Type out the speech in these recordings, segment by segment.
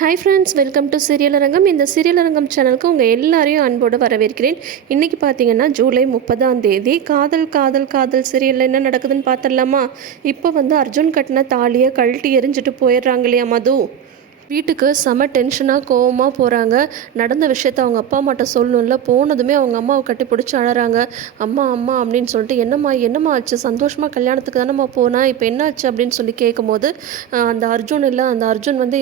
Hi friends, welcome to serial அரங்கம். இந்த serial அரங்கம் சேனலுக்கு உங்கள் எல்லாரையும் அன்போடு வரவேற்கிறேன். இன்றைக்கி பார்த்தீங்கன்னா ஜூலை 30ஆம் தேதி காதல் காதல் காதல் சீரியலில் என்ன நடக்குதுன்னு பார்த்துடலாமா? இப்போ அர்ஜுன் கட்டின தாலியை கழட்டி எரிஞ்சிட்டு போயிடுறாங்க இல்லையா மது. வீட்டுக்கு செம டென்ஷனாக கோவமாக போகிறாங்க. நடந்த விஷயத்த அவங்க அப்பா அம்மாட்ட சொல்லணும்ல. போனதுமே அவங்க அம்மாவை கட்டி பிடிச்சி அழறாங்க. அம்மா அம்மா அப்படின்னு சொல்லிட்டு என்னம்மா ஆச்சு, சந்தோஷமாக கல்யாணத்துக்கு தானம்மா போனேன், இப்போ என்ன ஆச்சு அப்படின்னு சொல்லி கேட்கும்போது அந்த அர்ஜுன்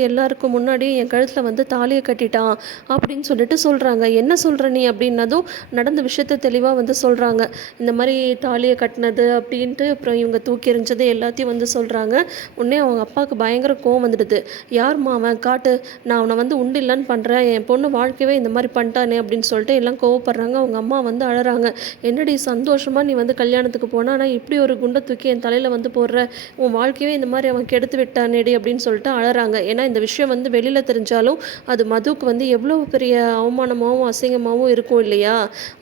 எல்லாருக்கும் முன்னாடி என் கழுத்தில் தாலியை கட்டிட்டான் அப்படின்னு சொல்லிட்டு சொல்கிறாங்க. என்ன சொல்கிற நீ அப்படின்னதும் நடந்த விஷயத்த தெளிவாக சொல்கிறாங்க. இந்த மாதிரி தாலியை கட்டினது அப்படின்ட்டு அப்புறம் இவங்க தூக்கி எறிஞ்சது எல்லாத்தையும் சொல்கிறாங்க. உடனே அவங்க அப்பாவுக்கு பயங்கர கோவம் வந்துடுது. யார்மா அவன், காட்டு, நான் அவனை உண்டு இல்லைன்னு பண்ணுறேன், என் பொண்ணு வாழ்க்கையே இந்த மாதிரி பண்ணிட்டானே அப்படின்னு சொல்லிட்டு எல்லாம் கோவப்படுறாங்க. அவங்க அம்மா அழறாங்க. என்னடி சந்தோஷமாக நீ கல்யாணத்துக்கு போனால், ஆனால் இப்படி ஒரு குண்டை தூக்கி என் தலையில் போடுற, உன் வாழ்க்கையே இந்த மாதிரி அவன் கெடுத்து விட்டானேடி அப்படின்னு சொல்லிட்டு அழறாங்க. ஏன்னா இந்த விஷயம் வெளியில் தெரிஞ்சாலும் அது மதுவுக்கு எவ்வளோ பெரிய அவமானமாகவும் அசிங்கமாகவும் இருக்கும் இல்லையா?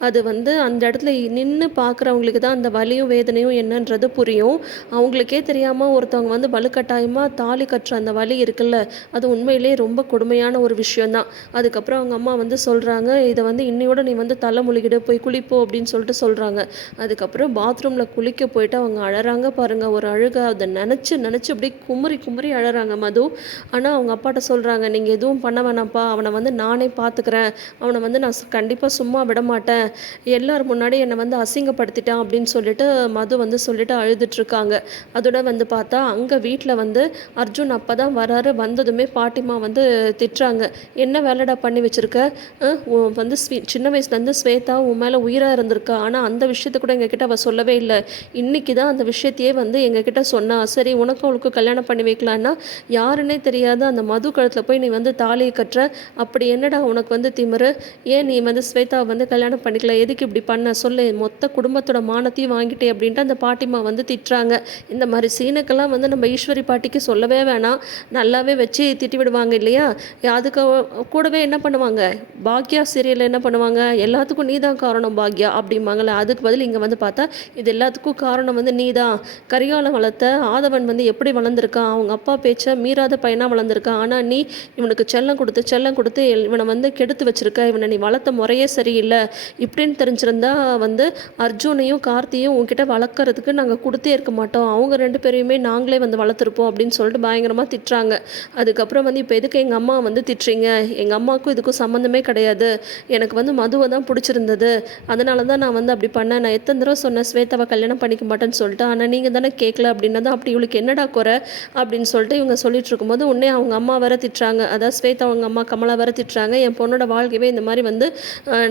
அது அந்த இடத்துல நின்று பார்க்குறவங்களுக்கு தான் அந்த வலியும் வேதனையும் என்னன்றது புரியும். அவங்களுக்கே தெரியாமல் ஒருத்தவங்க வலுக்கட்டாயமாக தாலி கட்டுற அந்த வலி இருக்குல்ல, அது உண்மையிலே ரொம்ப கொடுமையான ஒரு விஷயந்தான். அதுக்கப்புறம் அவங்க அம்மா சொல்கிறாங்க, இதை இன்னையோட நீ தலை முழுகிடு, போய் குளிப்போ அப்படின்னு சொல்லிட்டு சொல்கிறாங்க. அதுக்கப்புறம் பாத்ரூமில் குளிக்க போயிட்டு அவங்க அழறாங்க பாருங்கள். ஒரு அழுக, அதை நினச்சி அப்படியே குமரி குமரி அழறாங்க மது. ஆனால் அவங்க அப்பாட்ட சொல்கிறாங்க, நீங்கள் எதுவும் பண்ண வேணாம்ப்பா, அவனை நானே பார்த்துக்கிறேன், அவனை நான் கண்டிப்பாக சும்மா விட மாட்டேன், எல்லாரும் முன்னாடி என்னை அசிங்கப்படுத்திட்டான் அப்படின்னு சொல்லிட்டு மது சொல்லிட்டு அழுதுட்ருக்காங்க. அதோட பார்த்தா அங்கே வீட்டில் அர்ஜுன் அப்போ தான் வராரு. வந்ததுமே பாட்டிமா திட்டுறாங்க. என்ன வேலைடா பண்ணி வச்சுருக்க, சின்ன வயசுலேருந்து ஸ்வேதா உன் மேலே உயிராக இருந்திருக்கா, ஆனால் அந்த விஷயத்தை கூட எங்ககிட்ட அவள் சொல்லவே இல்லை. இன்றைக்கி தான் அந்த விஷயத்தையே எங்ககிட்ட சொன்னா. சரி, உனக்கும் அவளுக்கு கல்யாணம் பண்ணி வைக்கலான்னா யாருன்னே தெரியாத அந்த மது கழுத்தில் போய் நீ தாலியை கட்டுற, அப்படி என்னடா உனக்கு திமிரு, ஏன் நீ ஸ்வேதாவை கல்யாணம் பண்ணிக்கல, எதுக்கு இப்படி பண்ண சொல்லு, மொத்த குடும்பத்தோட மானத்தையும் வாங்கிட்டே அப்படின்ட்டு அந்த பாட்டிமா திட்டுறாங்க. இந்த மாதிரி சீனுக்கெல்லாம் நம்ம ஈஸ்வரி பாட்டிக்கு சொல்லவே வேணாம், நல்லாவே வச்சு திட்டி விடுவாங்க இல்லையா? அதுக்கு கூடவே என்ன பண்ணுவாங்க, பாக்யா சீரியலில் என்ன பண்ணுவாங்க, எல்லாத்துக்கும் நீ தான் காரணம் பாக்யா அப்படிம்பாங்களே. அதுக்கு பதில் இங்கே பார்த்தா இது எல்லாத்துக்கும் காரணம் நீ தான். கரிகாலம் வளர்த்த ஆதவன் எப்படி வளர்ந்துருக்கான், அவங்க அப்பா பேச்சை மீறாத பையனாக வளர்ந்துருக்கான், ஆனால் நீ இவனுக்கு செல்லம் கொடுத்து இவனை கெடுத்து வச்சுருக்க, இவனை நீ வளர்த்த முறையே சரியில்லை, இப்படின்னு தெரிஞ்சிருந்தா அர்ஜுனையும் கார்த்தியும் உங்ககிட்ட வளர்க்குறதுக்கு நாங்கள் கொடுத்தே இருக்க மாட்டோம், அவங்க ரெண்டு பேரையுமே நாங்களே வளர்த்துருப்போம் அப்படின்னு சொல்லிட்டு பயங்கரமாக திட்டுறாங்க. அதுக்கப்புறம் இப்போ எதுக்கு எங்கள் அம்மா திட்டுறீங்க, எங்கள் அம்மாவுக்கும் இதுக்கும் சம்மந்தமே கிடையாது, எனக்கு மதுவை தான் பிடிச்சிருந்தது, அதனால தான் நான் அப்படி பண்ணேன், நான் எத்தனை தடவை சொன்னேன் ஸ்வேதாவை கல்யாணம் பண்ணிக்க மாட்டேன்னு சொல்லிட்டு, ஆனால் நீங்கள் தானே கேட்கல அப்படின்னா தான் அப்படி இவளுக்கு என்னடா குறை அப்படின்னு சொல்லிட்டு இவங்க சொல்லிட்டு இருக்கும்போது உடனே அவங்க அம்மா வர திட்டுறாங்க. அதாவது ஸ்வேதா அவங்க அம்மா கமலா வர திட்டுறாங்க. என் பொண்ணோட வாழ்க்கையே இந்த மாதிரி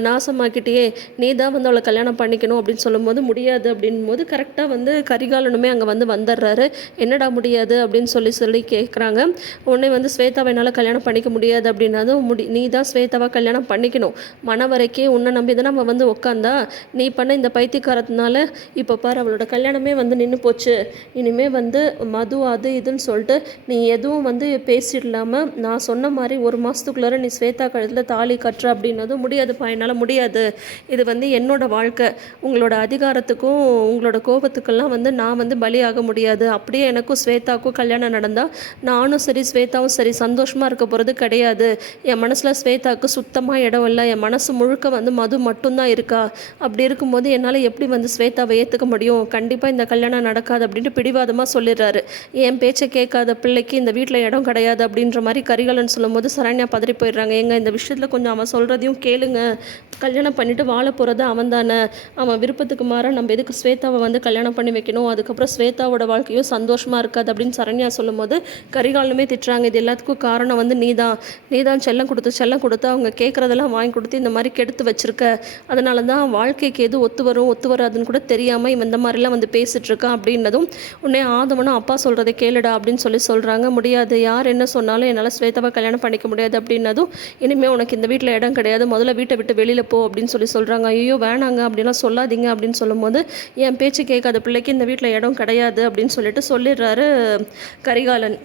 நாசமாக்கிட்டே, நீ தான் அவளை கல்யாணம் பண்ணிக்கணும் அப்படின்னு சொல்லும்போது முடியாது அப்படின் போது கரெக்டாக கரிகாலனுமே அங்கே வந்துடுறாரு. என்னடா முடியாது அப்படின்னு சொல்லி கேட்குறாங்க. உடனே ஸ்வேதாவை என்னால் கல்யாணம் பண்ணிக்க முடியாது அப்படின்னாலும் நீ தான் ஸ்வேதாவை கல்யாணம் பண்ணிக்கணும், மனவரைக்கே உன்னை நம்பி தான் நம்ம உட்காந்தா, நீ பண்ண இந்த பைத்தியக்காரத்தினால இப்போ பாரு அவளோட கல்யாணமே நின்று போச்சு, இனிமேல் மது அது இதுன்னு சொல்லிட்டு நீ எதுவும் பேசிடலாமல் நான் சொன்ன மாதிரி ஒரு மாதத்துக்குள்ளார நீ ஸ்வேதா கழுத்தில் தாலி கட்டுற அப்படின்னதும் முடியாதுப்பா, என்னால் முடியாது, இது என்னோட வாழ்க்கை, உங்களோட அதிகாரத்துக்கும் உங்களோட கோபத்துக்கெல்லாம் நான் பலியாக முடியாது, அப்படியே எனக்கும் ஸ்வேதாவுக்கும் கல்யாணம் நடந்தால் நானும் சரி ஸ்வேதாவும் சரி சந்தோஷமாக இருக்க போகிறது கிடையாது, என் மனசில் ஸ்வேதாவுக்கு சுத்தமாக இடம் இல்லை, என் மனசு முழுக்க மது மட்டும்தான் இருக்கா, அப்படி இருக்கும்போது என்னால் எப்படி ஸ்வேதாவை ஏற்றுக்க முடியும், கண்டிப்பாக இந்த கல்யாணம் நடக்காது அப்படின்ட்டு பிடிவாதமாக சொல்லிடுறாரு. என் பேச்சை கேட்காத பிள்ளைக்கு இந்த வீட்டில் இடம் கிடையாது அப்படின்ற மாதிரி கரிகாலன் சொல்லும்போது சரண்யா பதறி போயிடுறாங்க. இந்த விஷயத்தில் கொஞ்சம் அவன் சொல்கிறதையும் கேளுங்க, கல்யாணம் பண்ணிவிட்டு வாழ போகிறது அவன் தானே, அவன் விருப்பத்துக்கு மாற நம்ம எதுக்கு ஸ்வேதாவை கல்யாணம் பண்ணி வைக்கணும், அதுக்கப்புறம் ஸ்வேதாவோட வாழ்க்கையும் சந்தோஷமாக இருக்காது அப்படின்னு சரண்யா சொல்லும்போது கரிகாலனுமே திட்டுறாங்க. இது எல்லாத்துக்கும் காரணம் நீ தான் செல்லம் கொடுத்து அவங்க கேட்குறதெல்லாம் வாங்கி கொடுத்து இந்த மாதிரி கெடுத்து வச்சுருக்க, அதனால தான் வாழ்க்கைக்கு எது ஒத்து வராதுன்னு கூட தெரியாமல் இவன் இந்த மாதிரிலாம் பேசிகிட்ருக்கான் அப்படின்னதும் உடனே ஆதவனும் அப்பா சொல்கிறத கேளுடா அப்படின்னு சொல்கிறாங்க. முடியாது, யார் என்ன சொன்னாலும் என்னால் ஸ்வேதாவை கல்யாணம் பண்ணிக்க முடியாது அப்படின்னதும் இனிமேல் உனக்கு இந்த வீட்டில் இடம் கிடையாது, முதல்ல வீட்டை விட்டு வெளியில் போ அப்படின்னு சொல்கிறாங்க. ஐயோ வேணாங்க அப்படின்லாம் சொல்லாதீங்க அப்படின்னு சொல்லும்போது என் பேச்சு கேட்காத பிள்ளைக்கு இந்த வீட்டில் இடம் கிடையாது அப்படின்னு சொல்லிடுறாரு கரிகாலன்.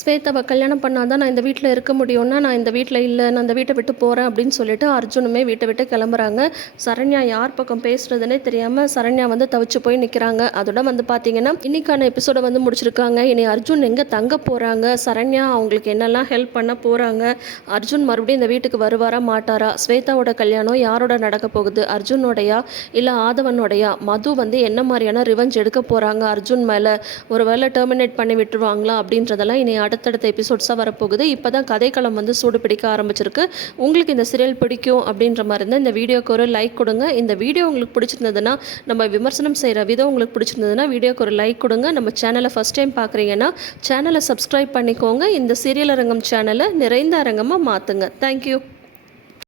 ஸ்வேதாவை கல்யாணம் பண்ணாதான் நான் இந்த வீட்டில் இருக்க முடியும்னா நான் இந்த வீட்டில் இல்லை, நான் இந்த வீட்டை விட்டு போகிறேன் அப்படின்னு சொல்லிட்டு அர்ஜுனுமே வீட்டை விட்டு கிளம்புறாங்க. சரண்யா யார் பக்கம் பேசுறதுனே தெரியாமல் சரண்யா வந்து தவிச்சு போய் நிற்கிறாங்க. அதோட வந்து பார்த்தீங்கன்னா இன்னைக்கான எபிசோடை வந்து முடிச்சிருக்காங்க. இனி அர்ஜுன் எங்கே தங்க போகிறாங்க, சரண்யா அவங்களுக்கு என்னெல்லாம் ஹெல்ப் பண்ண போகிறாங்க, அர்ஜுன் மறுபடியும் இந்த வீட்டுக்கு வருவாரா மாட்டாரா, ஸ்வேதாவோட கல்யாணம் யாரோட நடக்க போகுது, அர்ஜுனோடையா இல்லை ஆதவனோடையா, மது வந்து என்ன மாதிரியான ரிவெஞ்ச் எடுக்க போகிறாங்க அர்ஜுன் மேலே, ஒரு வேளை டெர்மினேட் பண்ணி விட்டுருவாங்களா அப்படின்றதெல்லாம் இனி அடுத்தடுத்த எபிசோட்ஸாக வரப்போகுது. இப்போ தான் கதைக்களம் வந்து சூடு பிடிக்க ஆரம்பிச்சிருக்கு. உங்களுக்கு இந்த சீரியல் பிடிக்கும் அப்படின்ற மாதிரி இருந்தால் இந்த வீடியோக்கு ஒரு லைக் கொடுங்க. இந்த வீடியோ உங்களுக்கு பிடிச்சிருந்ததுன்னா, நம்ம விமர்சனம் செய்கிற விதம் உங்களுக்கு பிடிச்சிருந்ததுன்னா வீடியோக்கு ஒரு லைக் கொடுங்க. நம்ம சேனலை ஃபஸ்ட் டைம் பார்க்குறீங்கன்னா சேனலை சப்ஸ்கிரைப் பண்ணிக்கோங்க. இந்த சீரியல் அரங்கம் சேனலை நிறைந்த அரங்கமாக மாற்றுங்க. தேங்க்யூ.